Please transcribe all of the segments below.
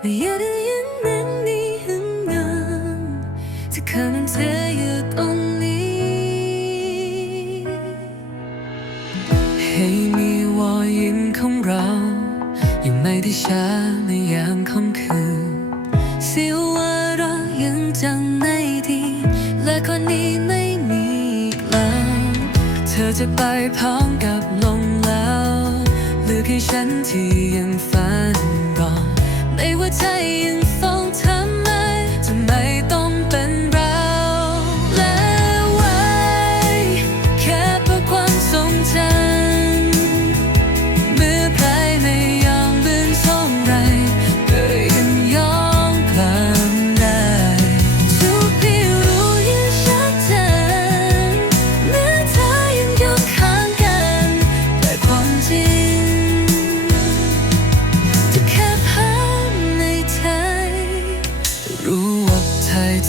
ไม่อยากได้ยินนั้นนี่หันงามจะข้เธออยู่ตรงนี้ให้มีวอยิ้ของเรายู่ไม่ได้ช้าในยามค่ำคืนสิว่าเรายังจำได้ดีและคนนี้ จะไปพร้อมกับลมแล้วเหลือแค่ฉันที่ยังฝันก่อนไม่ว่าใจยังฟ้องทำ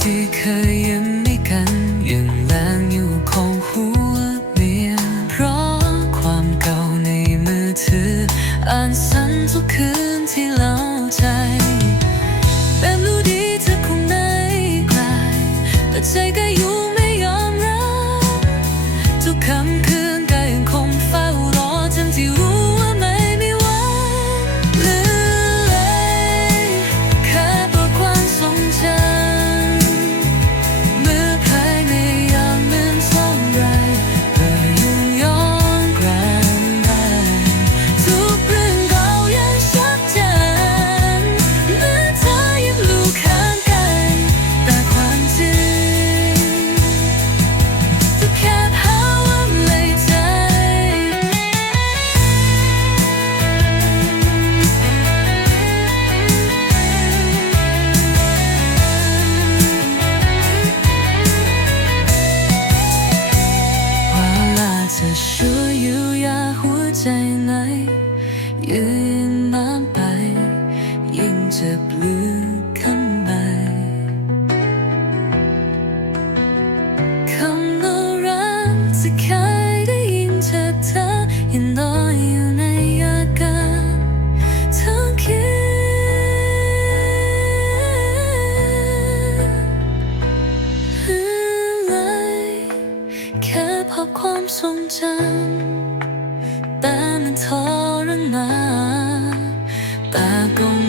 ที่เคยยิ้ม ยืนนานไป ยิ่งเจ็บลึกข้างในคำว่ารักจะเคยได้ยินจากเธอยังลอยอยู่ในอากาศทั้งคืนเลยแค่ภาพความทรงจำ 않더라 나 따가운